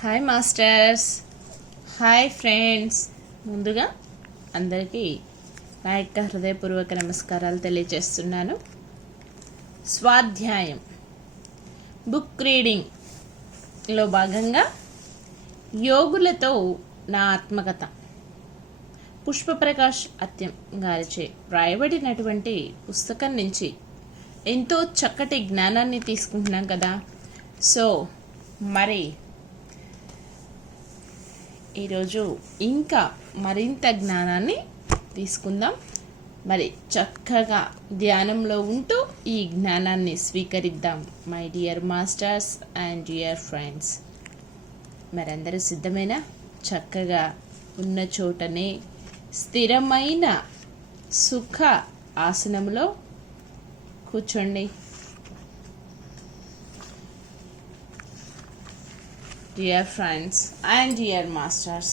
Hi masters, hi friends. ముందుగా అందరికీ నా యొక్క హృదయపూర్వక నమస్కారాలు తెలియజేస్తున్నాను. స్వాధ్యాయం బుక్ రీడింగ్లో భాగంగా యోగులతో నా ఆత్మకథ పుష్పప్రకాష్ అత్యం గారిచే వ్రాయబడినటువంటి పుస్తకం నుంచి ఎంతో చక్కటి జ్ఞానాన్ని తీసుకుంటున్నాం కదా. సో మరి ఈరోజు ఇంకా మరింత జ్ఞానాన్ని తీసుకుందాం. మరి చక్కగా ధ్యానంలో ఉంటూ ఈ జ్ఞానాన్ని స్వీకరిద్దాం. My dear masters and dear friends, మరందరూ సిద్ధమేనా? చక్కగా ఉన్న చోటనే స్థిరమైన సుఖ ఆసనంలో కూర్చోండి. Dear friends and dear masters,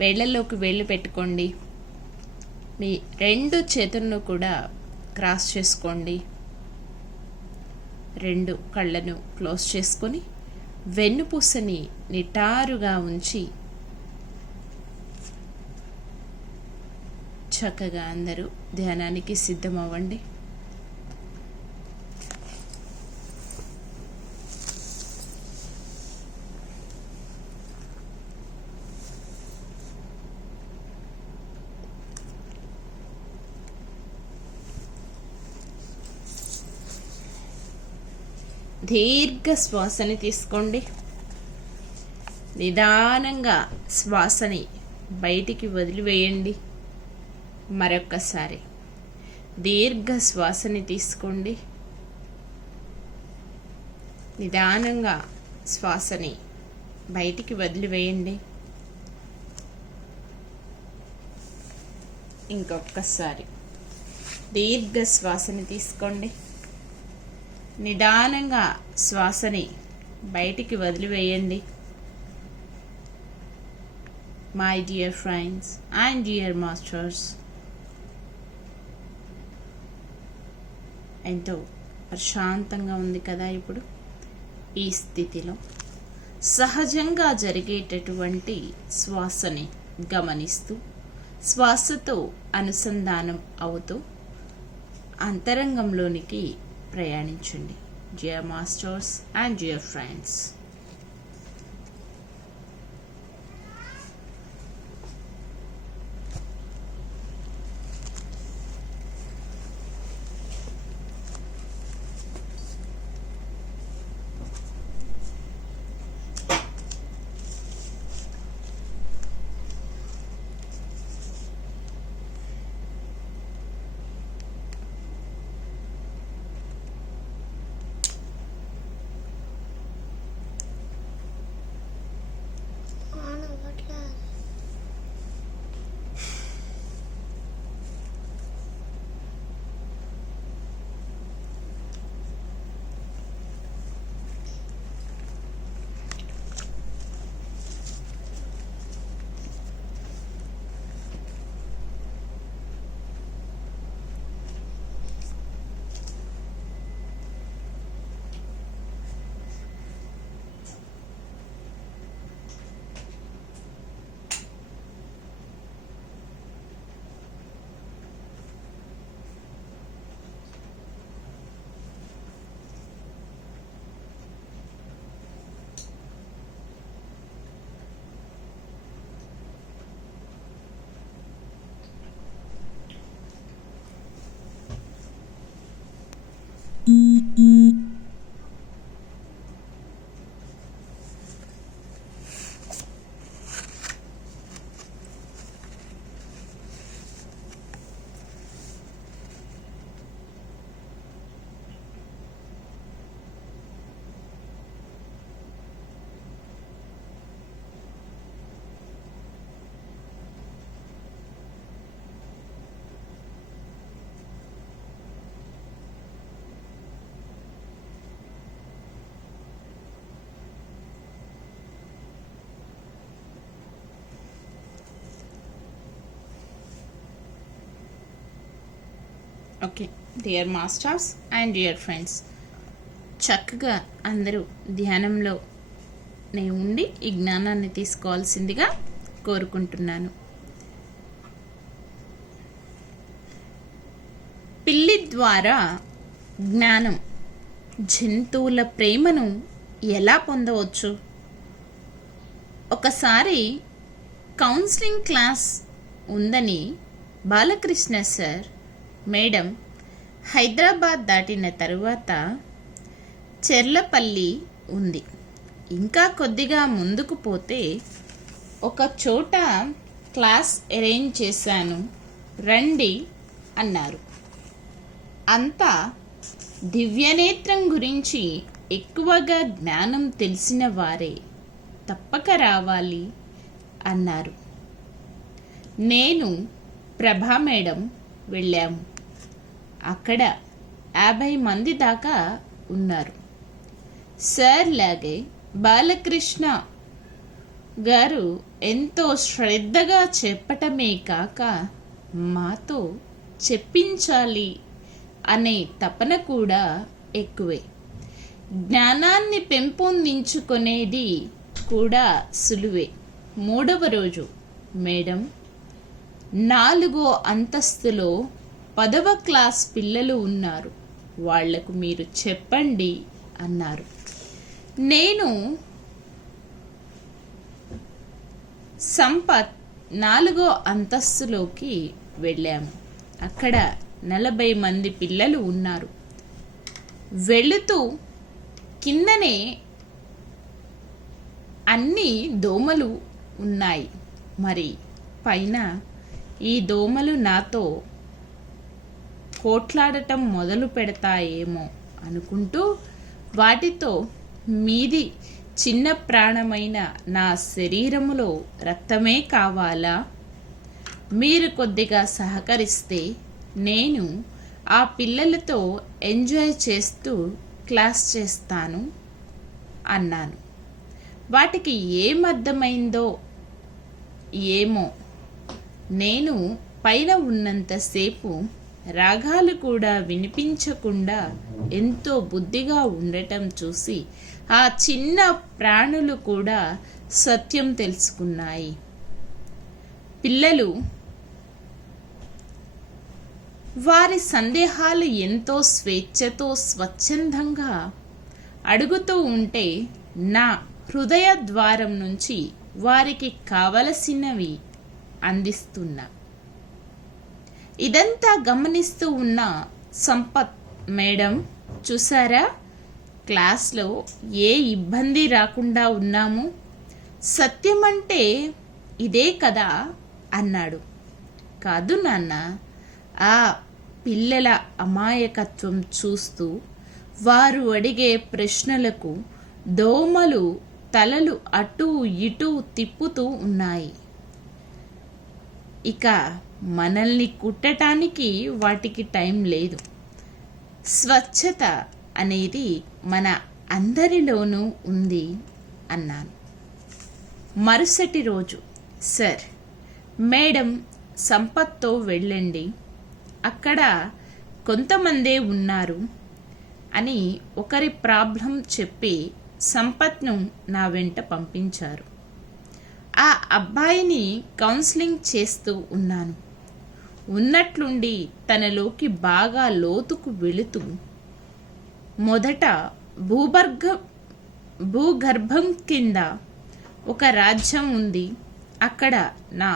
వేళ్లలోకి వేళ్ళు పెట్టుకోండి. మీ రెండు చేతులను కూడా క్రాస్ చేసుకోండి. రెండు కళ్ళను క్లోజ్ చేసుకొని వెన్నుపూసని నిటారుగా ఉంచి చక్కగా అందరూ ధ్యానానికి సిద్ధమవ్వండి. దీర్ఘ శ్వాసని తీసుకోండి. నిదానంగా శ్వాసని బయటికి వదిలివేయండి. మరొక్కసారి దీర్ఘ శ్వాసని తీసుకోండి. నిదానంగా శ్వాసని బయటికి వదిలివేయండి. ఇంకొకసారి దీర్ఘ శ్వాసని తీసుకోండి. నిదానంగా శ్వాసని బయటికి వదిలివేయండి. My dear friends and dear masters, ఎంతో ప్రశాంతంగా ఉంది కదా. ఇప్పుడు ఈ స్థితిలో సహజంగా జరిగేటటువంటి శ్వాసని గమనిస్తూ శ్వాసతో అనుసంధానం అవుతూ అంతరంగంలోనికి ప్రయాణించండి. Dear masters and dear friends, okay, dear masters and dear friends, చక్కగా అందరూ ధ్యానంలోనే ఉండి ఈ జ్ఞానాన్ని తీసుకోవాల్సిందిగా కోరుకుంటున్నాను. పిల్లి ద్వారా జ్ఞానం, జంతువుల ప్రేమను ఎలా పొందవచ్చు? ఒకసారి కౌన్సిలింగ్ క్లాస్ ఉందని బాలకృష్ణ సార్, మేడం హైదరాబాద్ దాటిన తరువాత చెర్లపల్లి ఉంది. ఇంకా కొద్దిగా ముందుకు పోతే ఒక చోట క్లాస్ అరేంజ్ చేశాను, రండి అన్నారు. అంతా దివ్యనేత్రం గురించి ఎక్కువగా జ్ఞానం తెలిసిన వారే తప్పక రావాలి అన్నారు. నేను, ప్రభా మేడం వెళ్ళాము. అక్కడ 50 మంది దాకా ఉన్నారు. సార్ లాగే బాలకృష్ణ గారు ఎంతో శ్రద్ధగా చెప్పటమే కాక మాతో చెప్పించాలి అనే తపన కూడా ఎక్కువే. జ్ఞానాన్ని పెంపొందించుకునేది కూడా సులువే. 3వ రోజు మేడం 4వ అంతస్తులో 10వ క్లాస్ పిల్లలు ఉన్నారు, వాళ్లకు మీరు చెప్పండి అన్నారు. నేను, సంపత్ 4వ అంతస్తులోకి వెళ్ళాము. అక్కడ 40 మంది పిల్లలు ఉన్నారు. వెళుతూ కిందనే అన్ని దోమలు ఉన్నాయి. మరి పైన ఈ దోమలు నాతో కోట్లాడటం మొదలు పెడతాయేమో అనుకుంటూ వాటితో మీది చిన్న ప్రాణమైన నా శరీరములో రక్తమే కావాలా? మీరు కొద్దిగా సహకరిస్తే నేను ఆ పిల్లలతో ఎంజాయ్ చేస్తూ క్లాస్ చేస్తాను అన్నాను. వాటికి ఏమర్థమైందో ఏమో, నేను పైన ఉన్నంతసేపు రాగాలు కూడా వినిపించకుండా ఎంతో బుద్ధిగా ఉండటం చూసి ఆ చిన్న ప్రాణులు కూడా సత్యం తెలుసుకున్నాయి. పిల్లలు వారి సందేహాలు ఎంతో స్వేచ్ఛతో స్వచ్ఛందంగా అడుగుతూ ఉంటే నా హృదయ ద్వారం నుంచి వారికి కావలసినవి అందిస్తున్నా. ఇదంతా గమనిస్తూ ఉన్న సంపత్ మేడం, చూసారా క్లాస్లో ఏ ఇబ్బంది రాకుండా ఉన్నాము, సత్యం అంటే ఇదే కదా అన్నాడు. కాదు నాన్న, ఆ పిల్లల అమాయకత్వం చూస్తూ వారు అడిగే ప్రశ్నలకు దోమలు తలలు అటూ ఇటూ తిప్పుతూ ఉన్నాయి. ఇక మనల్ని కుట్టడానికి వాటికి టైం లేదు. స్వచ్ఛత అనేది మన అందరిలోనూ ఉంది అన్నాను. మరుసటి రోజు సార్, మేడం సంపత్తో వెళ్ళండి, అక్కడ కొంతమందే ఉన్నారు అని ఒకరి ప్రాబ్లం చెప్పి సంపత్ను నా వెంట పంపించారు. ఆ అబ్బాయిని కౌన్సిలింగ్ చేస్తూ ఉన్నాను. ఉన్నట్లుండి తనలోకి బాగా లోతుకు వెళుతూ మొదట భూగర్భం కింద ఒక రాజ్యం ఉంది, అక్కడ నా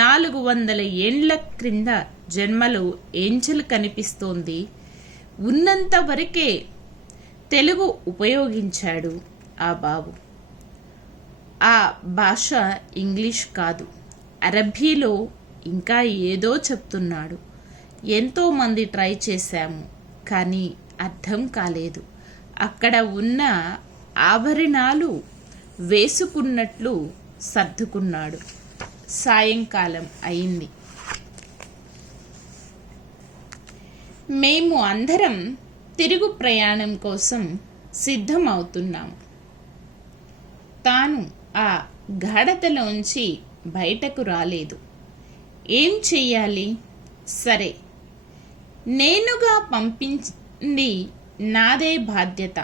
400 ఏండ్ల క్రింద జన్మలో ఏంజల్ కనిపిస్తోంది. ఉన్నంత వరకే తెలుగు ఉపయోగించాడు ఆ బాబు. ఆ భాష ఇంగ్లీష్ కాదు, అరబీలో ఇంకా ఏదో చెప్తున్నాడు. ఎంతోమంది ట్రై చేశాము, కానీ అర్థం కాలేదు. అక్కడ ఉన్న ఆభరణాలు వేసుకున్నట్లు సర్దుకున్నాడు. సాయంకాలం అయింది. మేము అందరం తిరుగు ప్రయాణం కోసం సిద్ధమవుతున్నాము. తాను ఆ గాఢతలోంచి బయటకు రాలేదు. ఏం చెయ్యాలి? సరే, నేనుగా పంపింది నాదే బాధ్యత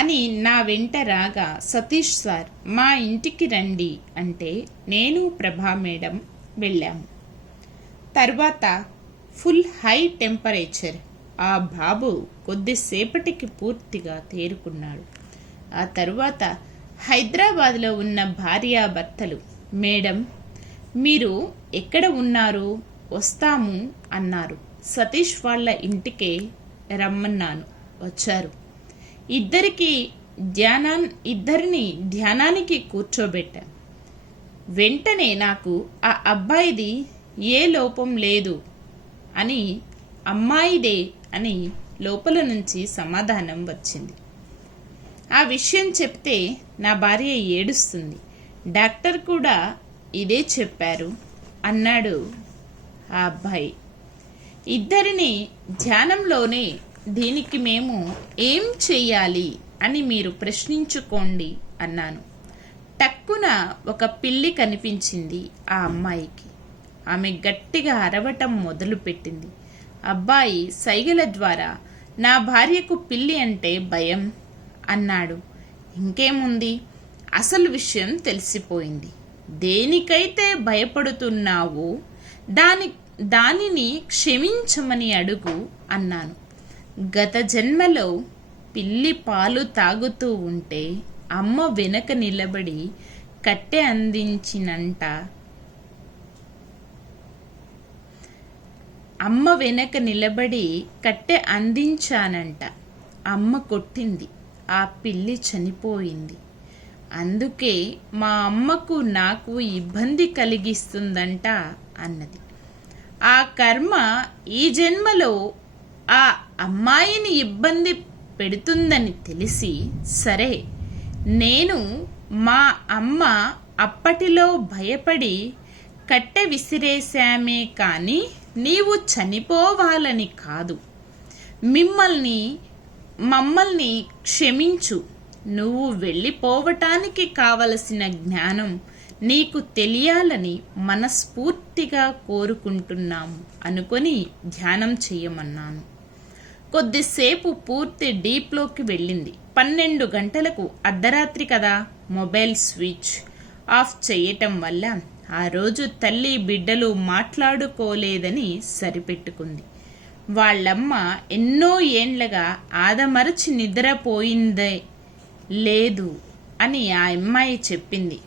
అని నా వెంట రాగా, సతీష్ సార్ మా ఇంటికి రండి అంటే నేను ప్రభా మేడం వెళ్ళాము. తర్వాత ఫుల్ హై టెంపరేచర్. ఆ బాబు కొద్దిసేపటికి పూర్తిగా తేరుకున్నాడు. ఆ తరువాత హైదరాబాద్లో ఉన్న భార్యాభర్తలు, మేడం మీరు ఎక్కడ ఉన్నారు, వస్తాము అన్నారు. సతీష్ వాళ్ళ ఇంటికే రమ్మన్నాను, వచ్చారు. ఇద్దరిని ధ్యానానికి కూర్చోబెట్టా. వెంటనే నాకు ఆ అబ్బాయిది ఏ లోపం లేదు అని, అమ్మాయిదే అని లోపల నుంచి సమాధానం వచ్చింది. ఆ విషయం చెప్తే నా భార్య ఏడుస్తుంది. డాక్టర్ కూడా ఇదే చెప్పారు అన్నాడు ఆ అబ్బాయి. ఇద్దరిని ధ్యానంలోనే దీనికి మేము ఏం చెయ్యాలి అని మీరు ప్రశ్నించుకోండి అన్నాను. టక్కున ఒక పిల్లి కనిపించింది ఆ అమ్మాయికి. ఆమె గట్టిగా అరవటం మొదలుపెట్టింది. అబ్బాయి సైగల ద్వారా నా భార్యకు పిల్లి అంటే భయం అన్నాడు. ఇంకేముంది, అసలు విషయం తెలిసిపోయింది. దేనికైతే భయపడుతున్నావో దానిని క్షమించమని అడుగు అన్నాను. గత జన్మలో పిల్లి పాలు తాగుతూ ఉంటే అమ్మ వెనక నిలబడి కట్టె అందించానంట. అమ్మ కొట్టింది, ఆ పిల్లి చనిపోయింది. అందుకే మా అమ్మకు నాకు ఇబ్బంది కలిగిస్తుందంట అన్నది. ఆ కర్మ ఈ జన్మలో ఆ అమ్మాయిని ఇబ్బంది పెడుతుందని తెలిసి, సరే నేను మా అమ్మ అప్పటిలో భయపడి కట్టె విసిరేశామే కానీ నీవు చనిపోవాలని కాదు. మమ్మల్ని క్షమించు, నువ్వు వెళ్ళిపోవటానికి కావలసిన జ్ఞానం నీకు తెలియాలని మనస్ఫూర్తిగా కోరుకుంటున్నాము అనుకొని ధ్యానం చెయ్యమన్నాను. కొద్దిసేపు పూర్తి డీప్లోకి వెళ్ళింది. 12 గంటలకు, అర్ధరాత్రి కదా, మొబైల్ స్విచ్ ఆఫ్ చేయటం వల్ల ఆ రోజు తల్లి బిడ్డలు మాట్లాడుకోలేదని సరిపెట్టుకుంది. వాళ్ళమ్మ ఎన్నో ఏండ్లగా ఆదమరచి నిద్రపోయిందే లేదు అని ఆ అమ్మాయి చెప్పింది.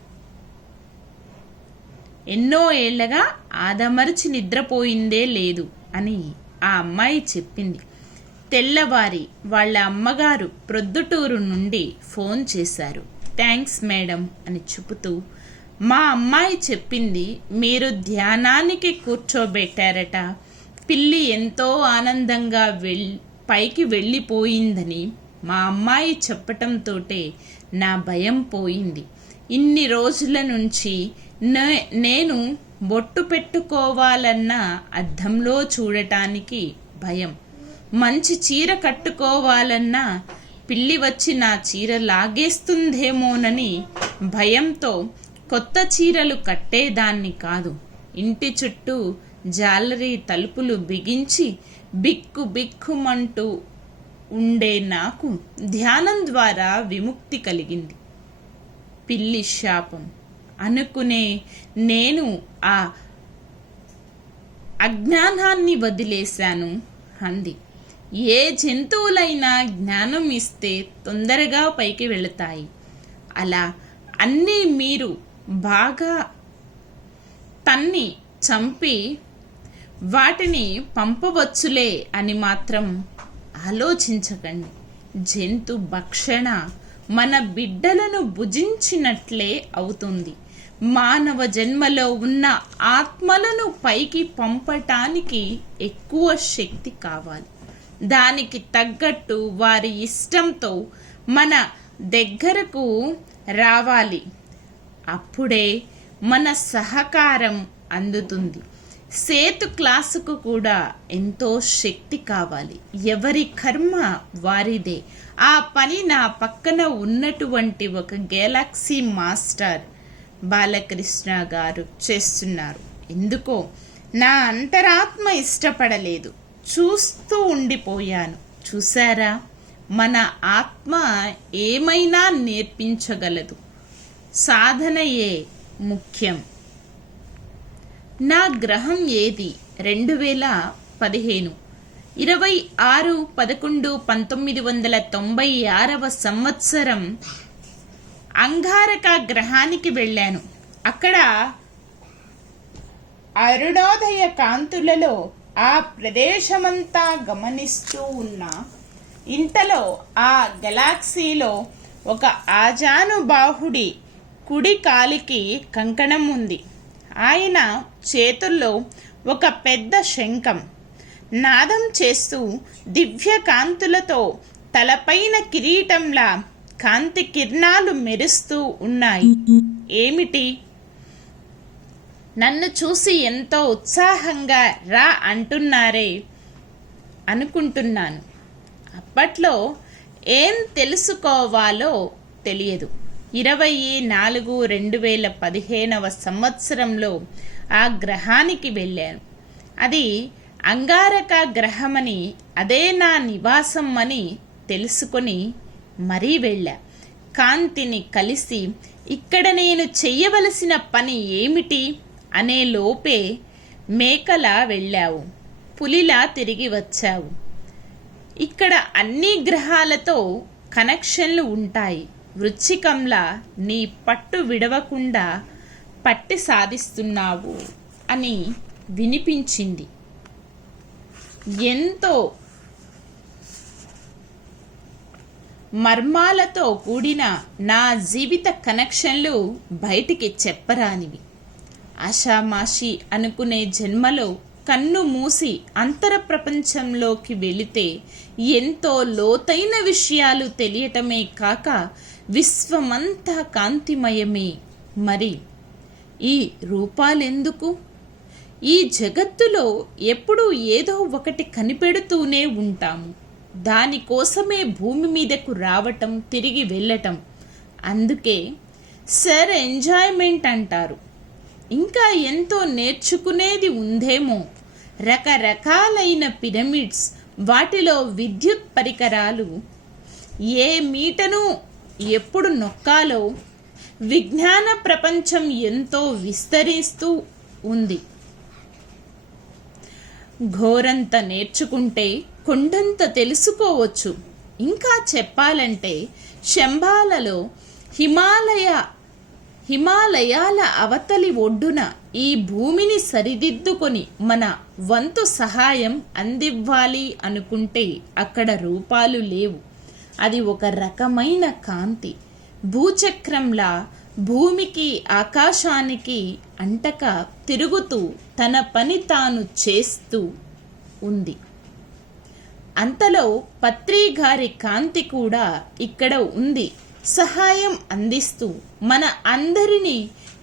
ఎన్నో ఏళ్లగా ఆదమరచి నిద్రపోయిందే లేదు అని ఆ అమ్మాయి చెప్పింది. తెల్లవారి వాళ్ళ అమ్మగారు ప్రొద్దుటూరు నుండి ఫోన్ చేశారు. థ్యాంక్స్ మేడం అని చెబుతూ, మా అమ్మాయి చెప్పింది మీరు ధ్యానానికి కూర్చోబెట్టారట, పిల్లి ఎంతో ఆనందంగా పైకి వెళ్ళిపోయిందని మా అమ్మాయి చెప్పటంతోటే నా భయం పోయింది. ఇన్ని రోజుల నుంచి నేను బొట్టు పెట్టుకోవాలన్నా అద్దంలో చూడటానికి భయం, మంచి చీర కట్టుకోవాలన్నా పిల్లి వచ్చి నా చీర లాగేస్తుందేమోనని భయంతో కొత్త చీరలు కట్టేదాన్ని కాదు. ఇంటి చుట్టూ జాలరీ తలుపులు బిగించి బిక్కుమంటూ ఉండే నాకు ధ్యానం ద్వారా విముక్తి కలిగింది. పిల్లి శాపం అనుకునే నేను ఆ అజ్ఞానాన్ని వదిలేశాను అంది. ఏ జంతువులైనా జ్ఞానం ఇస్తే తొందరగా పైకి వెళతాయి. అలా అన్నీ మీరు బాగా తన్ని చంపి వాటిని పంపవచ్చులే అని మాత్రం ఆలోచించకండి. జంతు భక్షణ మన బిడ్డలను భుజించినట్లే అవుతుంది. మానవ జన్మలో ఉన్న ఆత్మలను పైకి పంపటానికి ఎక్కువ శక్తి కావాలి. దానికి తగ్గట్టు వారి ఇష్టంతో మన దగ్గరకు రావాలి. అప్పుడే మన సహకారం అందుతుంది. సేతు క్లాసుకు కూడా ఎంతో శక్తి కావాలి. ఎవరి కర్మ వారిదే. ఆ పని నా పక్కన ఉన్నటువంటి ఒక గెలాక్సీ మాస్టర్ బాలకృష్ణ గారు చేస్తున్నారు. ఎందుకో నా అంతరాత్మ ఇష్టపడలేదు. చూస్తూ ఉండిపోయాను. చూసారా, మన ఆత్మ ఏమైనా నేర్పించగలదు. సాధనయే ముఖ్యం. నా గ్రహం ఏది? 2015 26/11/1996 సంవత్సరం అంగారక గ్రహానికి వెళ్ళాను. అక్కడ అరుణోదయ కాంతులలో ఆ ప్రదేశమంతా గమనిస్తూ ఉన్న ఇంతలో ఆ గెలాక్సీలో ఒక ఆజానుబాహుడి కుడి కాలికి కంకణం ఉంది. ఆయన చేతుల్లో ఒక పెద్ద శంఖం నాదం చేస్తూ దివ్య కాంతులతో తలపైన కిరీటంలా కాంతి కిరణాలు మెరుస్తూ ఉన్నాయి. ఏమిటి? నన్ను చూసి ఎంతో ఉత్సాహంగా రా అంటున్నారే అనుకుంటున్నాను. అప్పట్లో ఏం తెలుసుకోవాలో తెలియదు. 24/2015 సంవత్సరంలో ఆ గ్రహానికి వెళ్ళాను. అది అంగారక గ్రహమని, అదే నా నివాసం అని తెలుసుకొని మరీ వెళ్ళా. కాంతిని కలిసి ఇక్కడ నేను చెయ్యవలసిన పని ఏమిటి అనే లోపే మేకలా వెళ్ళావు, పులిలా తిరిగి వచ్చావు. ఇక్కడ అన్ని గ్రహాలతో కనెక్షన్లు ఉంటాయి. వృచ్చికంలా నీ పట్టు విడవకుండా పట్టి సాధిస్తున్నావు అని వినిపించింది. ఎంతో మర్మాలతో కూడిన నా జీవిత కనెక్షన్లు బయటికి చెప్పరానివి. ఆషామాషి అనుకునే జన్మలో కన్ను మూసి అంతర ప్రపంచంలోకి వెళితే ఎంతో లోతైన విషయాలు తెలియటమే కాక విశ్వమంతా కాంతిమయమే. మరి ఈ రూపాలెందుకు? ఈ జగత్తులో ఎప్పుడూ ఏదో ఒకటి కనిపెడుతూనే ఉంటాము. దానికోసమే భూమి మీదకు రావటం, తిరిగి వెళ్ళటం. అందుకే సర్ ఎంజాయ్మెంట్ అంటారు. ఇంకా ఎంతో నేర్చుకునేది ఉందేమో. రకరకాలైన పిరమిడ్స్, వాటిలో విద్యుత్ పరికరాలు, ఏ మీటను ఎప్పుడు నొక్కాలో, విజ్ఞాన ప్రపంచం ఎంతో విస్తరిస్తూ ఉంది. ఘోరంత నేర్చుకుంటే కొండంత తెలుసుకోవచ్చు. ఇంకా చెప్పాలంటే శంబాలలో హిమాలయాల అవతలి ఒడ్డున ఈ భూమిని సరిదిద్దుకొని మన వంతు సహాయం అందివ్వాలి అనుకుంటే అక్కడ రూపాలు లేవు. అది ఒక రకమైన కాంతి, భూచక్రంలా భూమికి ఆకాశానికి అంటక తిరుగుతూ తన పని తాను చేస్తూ ఉంది. అంతలో పత్రి గారి కాంతి కూడా ఇక్కడ ఉంది, సహాయం అందిస్తూ మన అందరినీ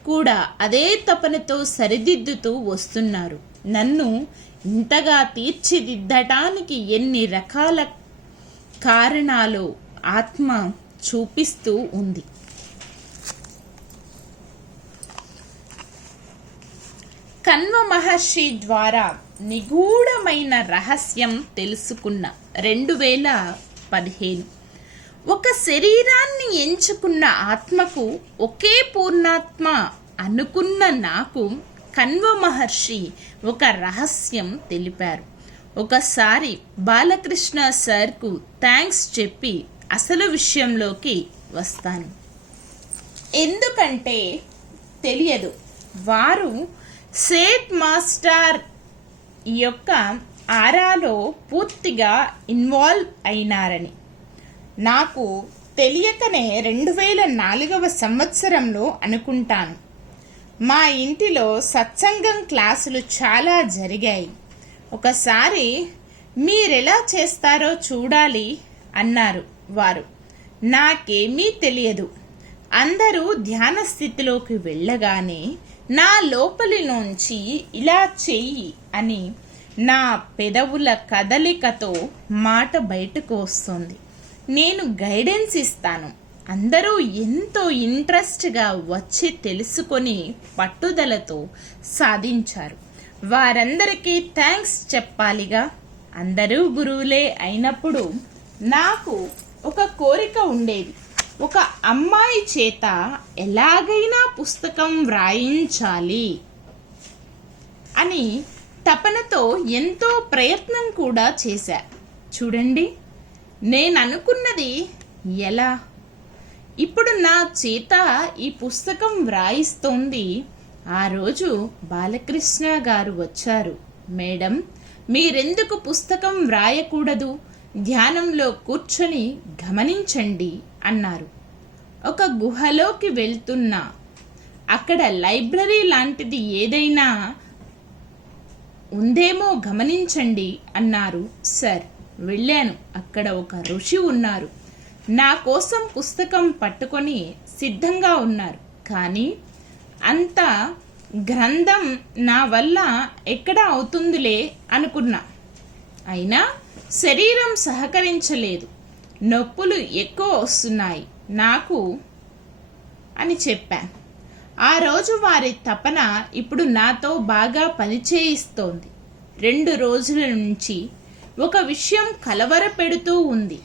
కూడా అదే తపనతో సరిదిద్దుతూ వస్తున్నారు. నన్ను ఇంతగా తీర్చిదిద్దటానికి ఎన్ని రకాల కారణాలు ఆత్మ చూపిస్తూ ఉంది. కన్వ మహర్షి ద్వారా నిగూఢమైన రహస్యం తెలుసుకున్న 2015. ఒక శరీరాన్ని ఎంచుకున్న ఆత్మకు ఒకే పూర్ణాత్మ అనుకున్న నాకు కన్వ మహర్షి ఒక రహస్యం తెలిపారు. ఒకసారి బాలకృష్ణ సార్కు థ్యాంక్స్ చెప్పి అసలు విషయంలోకి వస్తాను. ఎందుకంటే తెలియదు, వారు సేట్ మాస్టర్ యొక్క ఆరాలో పూర్తిగా ఇన్వాల్వ్ అయినారని. నాకు తెలియకనే 2004 సంవత్సరంలో అనుకుంటాను. మా ఇంటిలో సత్సంగం క్లాసులు చాలా జరిగాయి. ఒకసారి మీరెలా చేస్తారో చూడాలి అన్నారు వారు. నాకేమీ తెలియదు. అందరూ ధ్యాన స్థితిలోకి వెళ్ళగానే నా లోపలి నుంచి ఇలా చెయ్యి అని నా పెదవుల కదలికతో మాట బయటకు వస్తుంది. నేను గైడెన్స్ ఇస్తాను. అందరూ ఎంతో ఇంట్రెస్ట్గా వచ్చి తెలుసుకొని పట్టుదలతో సాధించారు. వారందరికీ థ్యాంక్స్ చెప్పాలిగా అందరూ గురువులే అయినప్పుడు నాకు ఒక కోరిక ఉండేది. ఒక అమ్మాయి చేత ఎలాగైనా పుస్తకం వ్రాయించాలి అని తపనతో ఎంతో ప్రయత్నం కూడా చేశా. చూడండి, నేను అనుకున్నది ఎలా ఇప్పుడు నా చేత ఈ పుస్తకం వ్రాయిస్తోంది. ఆ రోజు బాలకృష్ణ గారు వచ్చారు. మేడం, మీరెందుకు పుస్తకం వ్రాయకూడదు, ధ్యానంలో కూర్చొని గమనించండి అన్నారు. ఒక గుహలోకి వెళ్తున్నా, అక్కడ లైబ్రరీ లాంటిది ఏదైనా ఉందేమో గమనించండి అన్నారు. సార్, వెళ్ళాను. అక్కడ ఒక ఋషి ఉన్నారు. నా కోసం పుస్తకం పట్టుకొని సిద్ధంగా ఉన్నారు. కానీ అంత గ్రంథం నా వల్ల ఎక్కడ అవుతుందిలే అనుకున్నా. అయినా శరీరం సహకరించలేదు. నొప్పులు ఎక్కువ వస్తున్నాయి నాకు అని చెప్పాను. ఆ రోజు వారి తపన ఇప్పుడు నాతో బాగా పనిచేయిస్తోంది. 2 రోజుల నుంచి ఒక విషయం కలవరపెడుతూ ఉంది.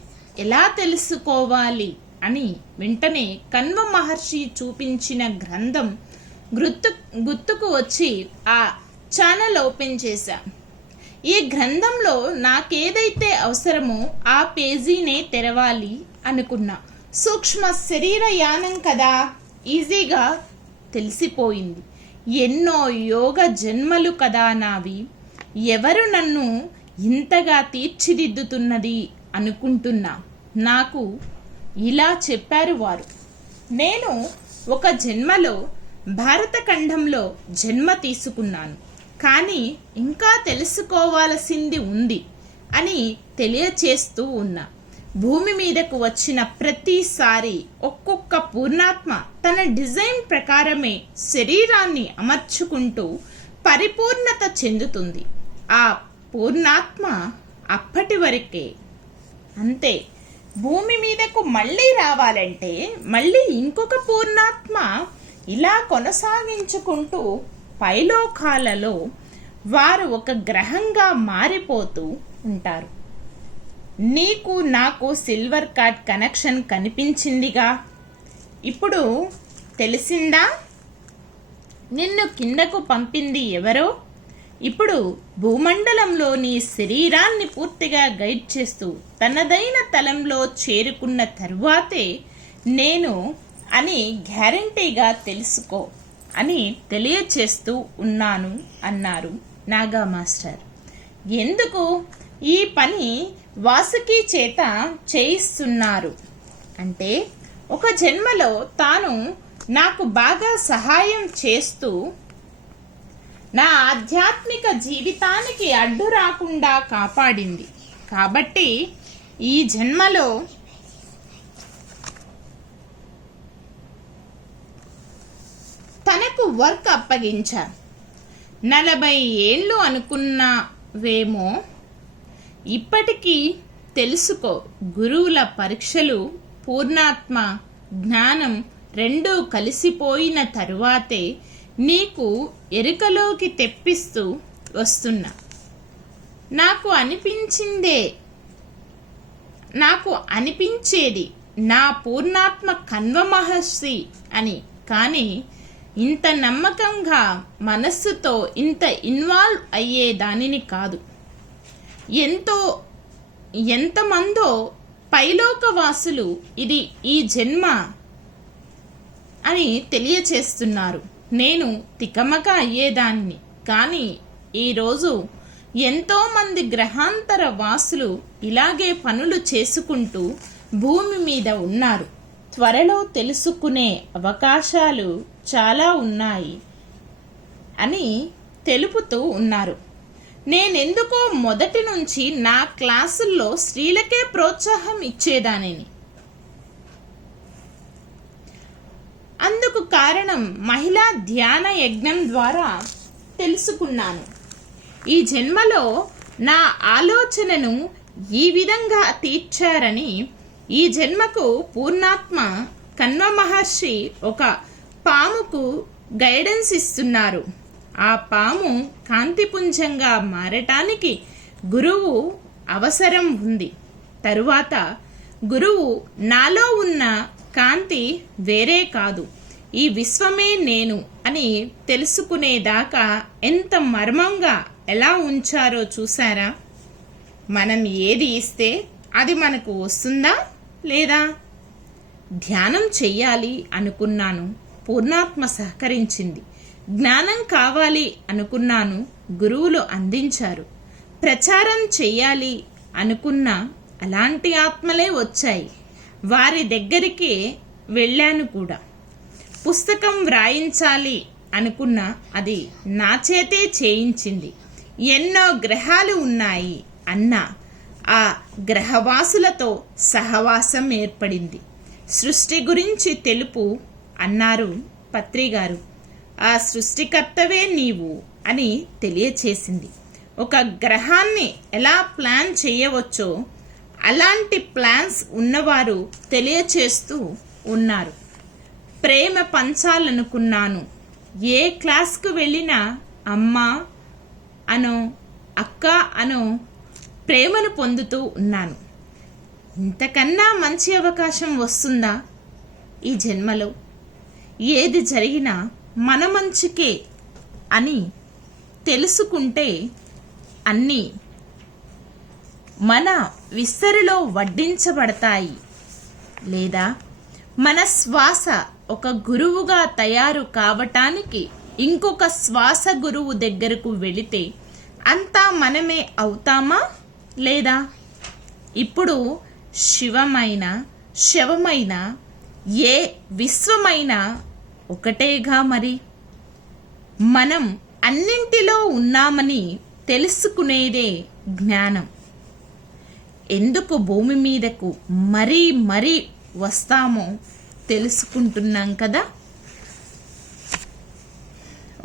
ఎలా తెలుసుకోవాలి అని వెంటనే కణ్వ మహర్షి చూపించిన గ్రంథం గుర్తుకు వచ్చి ఆ ఛానల్ ఓపెన్ చేశా. ఈ గ్రంథంలో నాకేదైతే అవసరమో ఆ పేజీనే తెరవాలి అనుకున్నా. సూక్ష్మ శరీర యానం కదా, ఈజీగా తెలిసిపోయింది. ఎన్నో యోగ జన్మలు కదా నావి. ఎవరు నన్ను ఇంతగా తీర్చిదిద్దుతున్నది అనుకుంటున్నా. నాకు ఇలా చెప్పారు వారు. నేను ఒక జన్మలో భారతఖండంలో జన్మ తీసుకున్నాను, కానీ ఇంకా తెలుసుకోవాల్సింది ఉంది అని తెలియచేస్తూ ఉన్నా. భూమి మీదకు వచ్చిన ప్రతిసారి ఒక్కొక్క పూర్ణాత్మ తన డిజైన్ ప్రకారమే శరీరాన్ని అమర్చుకుంటూ పరిపూర్ణత చెందుతుంది. ఆ పూర్ణాత్మ అప్పటి వరకే అంతే. భూమి మీదకు మళ్ళీ రావాలంటే మళ్ళీ ఇంకొక పూర్ణాత్మ ఇలా కొనసాగించుకుంటూ పైలోకాలలో వారు ఒక గ్రహంగా మారిపోతూ ఉంటారు. నీకు నాకు సిల్వర్ కార్డ్ కనెక్షన్ కనిపించిందిగా, ఇప్పుడు తెలిసిందా నిన్ను కిందకు పంపింది ఎవరో? ఇప్పుడు భూమండలంలో నీ శరీరాన్ని పూర్తిగా గైడ్ చేస్తూ తనదైన తలంలో చేరుకున్న తరువాతే నేను అని గ్యారంటీగా తెలుసుకో అని తెలియచేస్తూ ఉన్నాను అన్నారు నాగా మాస్టర్. ఎందుకు ఈ పని వాసుకి చేత చేయిస్తున్నారు అంటే, ఒక జన్మలో తాను నాకు బాగా సహాయం చేస్తూ నా ఆధ్యాత్మిక జీవితానికి అడ్డు రాకుండా కాపాడింది. కాబట్టి ఈ జన్మలో తనకు వర్క్ అప్పగించా. 40 ఏళ్ళు అనుకున్నావేమో, ఇప్పటికీ తెలుసుకో. గురువుల పరీక్షలు, పూర్ణాత్మ జ్ఞానం రెండూ కలిసిపోయిన తరువాతే నీకు ఎరుకలోకి తెప్పిస్తూ వస్తున్నా. నాకు అనిపించేది నా పూర్ణాత్మ కణ్వ మహర్షి అని. కానీ ఇంత నమ్మకంగా మనస్సుతో ఇంత ఇన్వాల్వ్ అయ్యే దానిని కాదు. ఎంతమందో పైలోకవాసులు ఇది ఈ జన్మ అని తెలియచేస్తున్నారు. నేను తికమక అయ్యేదాన్ని. కానీ ఈరోజు ఎంతోమంది గ్రహాంతర వాసులు ఇలాగే పనులు చేసుకుంటూ భూమి మీద ఉన్నారు. త్వరలో తెలుసుకునే అవకాశాలు చాలా ఉన్నాయి అని తెలుపుతూ ఉన్నారు. నేనెందుకో మొదటి నుంచి నా క్లాసుల్లో స్త్రీలకే ప్రోత్సాహం ఇచ్చేదానిని. అందుకు కారణం మహిళా ధ్యాన యజ్ఞం ద్వారా తెలుసుకున్నాను. ఈ జన్మలో నా ఆలోచనను ఈ విధంగా తీర్చారని ఈ జన్మకు పూర్ణాత్మ కణ్వ మహర్షి ఒక పాముకు గైడెన్స్ ఇస్తున్నారు. ఆ పాము కాంతిపుంజంగా మారటానికి గురువు అవసరం ఉంది. తరువాత గురువు నాలో ఉన్న కాంతి వేరే కాదు, ఈ విశ్వమే నేను అని తెలుసుకునేదాకా ఎంత మర్మంగా ఎలా ఉంచారో చూసారా? మనం ఏది ఇస్తే అది మనకు వస్తుందా లేదా? ధ్యానం చెయ్యాలి అనుకున్నాను, పూర్ణాత్మ సహకరించింది. జ్ఞానం కావాలి అనుకున్నాను, గురువులు అందించారు. ప్రచారం చెయ్యాలి అనుకున్నా అలాంటి ఆత్మలే వచ్చాయి, వారి దగ్గరికి వెళ్ళాను కూడా. పుస్తకం వ్రాయించాలి అనుకున్నా అది నా చేతే చేయించింది. ఎన్నో గ్రహాలు ఉన్నాయి అన్న ఆ గ్రహవాసులతో సహవాసం ఏర్పడింది. సృష్టి గురించి తెలుపు అన్నారు పత్రిగారు. ఆ సృష్టికర్తవే నీవు అని తెలియచేసింది. ఒక గ్రహాన్ని ఎలా ప్లాన్ చేయవచ్చో అలాంటి ప్లాన్స్ ఉన్నవారు తెలియచేస్తూ ఉన్నారు. ప్రేమ పంచాలనుకున్నాను. ఏ క్లాస్కు వెళ్ళినా అమ్మ అనో అక్క అనో ప్రేమను పొందుతూ ఉన్నాను. ఇంతకన్నా మంచి అవకాశం వస్తుందా ఈ జన్మలో? ఏది జరిగినా మన మంచికే అని తెలుసుకుంటే అన్నీ మన విస్తరిలో వడ్డించబడతాయి. లేదా మన శ్వాస ఒక గురువుగా తయారు కావటానికి ఇంకొక శ్వాస గురువు దగ్గరకు వెళితే అంతా మనమే అవుతామా లేదా? ఇప్పుడు శివమైన శవమైన ఏ విశ్వమైనా ఒకటేగా మరి. మనం అన్నింటిలో ఉన్నామని తెలుసుకునేదే జ్ఞానం. ఎందుకు భూమి మీదకు మరీ మరీ వస్తామో తెలుసుకుంటున్నాం కదా.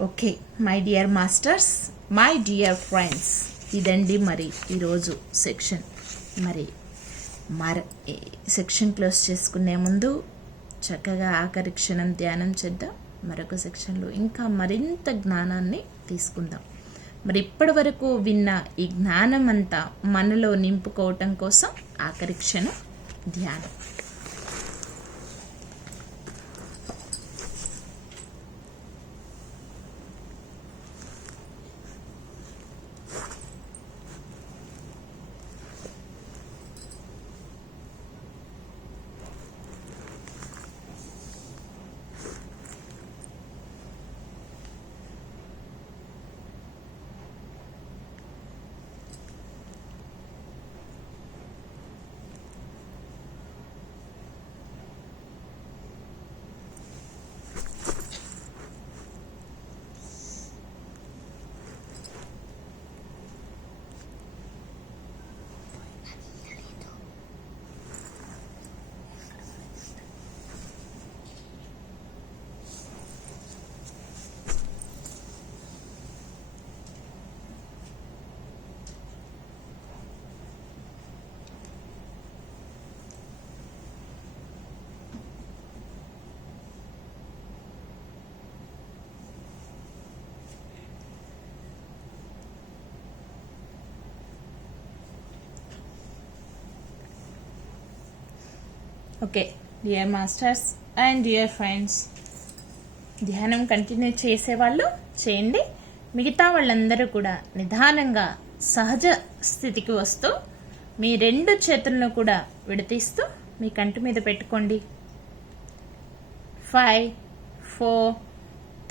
Okay my dear masters, my dear friends, ఇదండి మరి ఈరోజు సెక్షన్. మరి సెక్షన్ క్లోజ్ చేసుకునే ముందు చక్కగా ఆఖరి క్షణం ధ్యానం చేద్దాం. మరొక సెక్షన్లో ఇంకా మరింత జ్ఞానాన్ని తీసుకుందాం. మరి ఇప్పటి వరకు విన్న ఈ జ్ఞానం అంతా మనలో నింపుకోవటం కోసం ఆఖరి క్షణం ధ్యానం. Okay dear masters and dear friends, ధ్యానం కంటిన్యూ చేసేవాళ్ళు చేయండి. మిగతా వాళ్ళందరూ కూడా నిదానంగా సహజ స్థితికి వస్తూ మీ రెండు చేతులను కూడా విడతీస్తూ మీ కంటి మీద పెట్టుకోండి. 5 4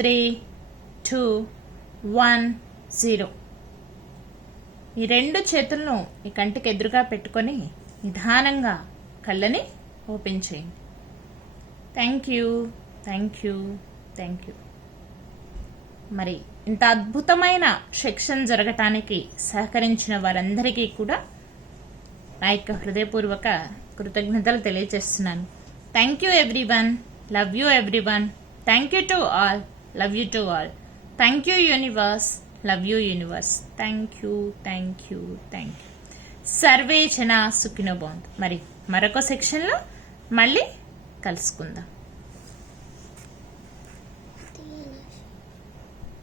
3 2 1 0. ఈ రెండు చేతులను మీ కంటికి ఎదురుగా పెట్టుకొని నిదానంగా కళ్ళని ఓపెన్ చేయండి. Thank you thank you thank you. మరి ఇంత అద్భుతమైన సెక్షన్ జరగటానికి సహకరించిన వారందరికీ కూడా నా యొక్క హృదయపూర్వక కృతజ్ఞతలు తెలియజేస్తున్నాను. Thank you everyone, love you everyone, thank you to all, love you to all, thank you universe, love you universe, thank you thank you thank you. Survey జన సుఖినో భవంతు. మరి మరొక సెక్షన్లో మళ్ళీ కలుసుకుందాం.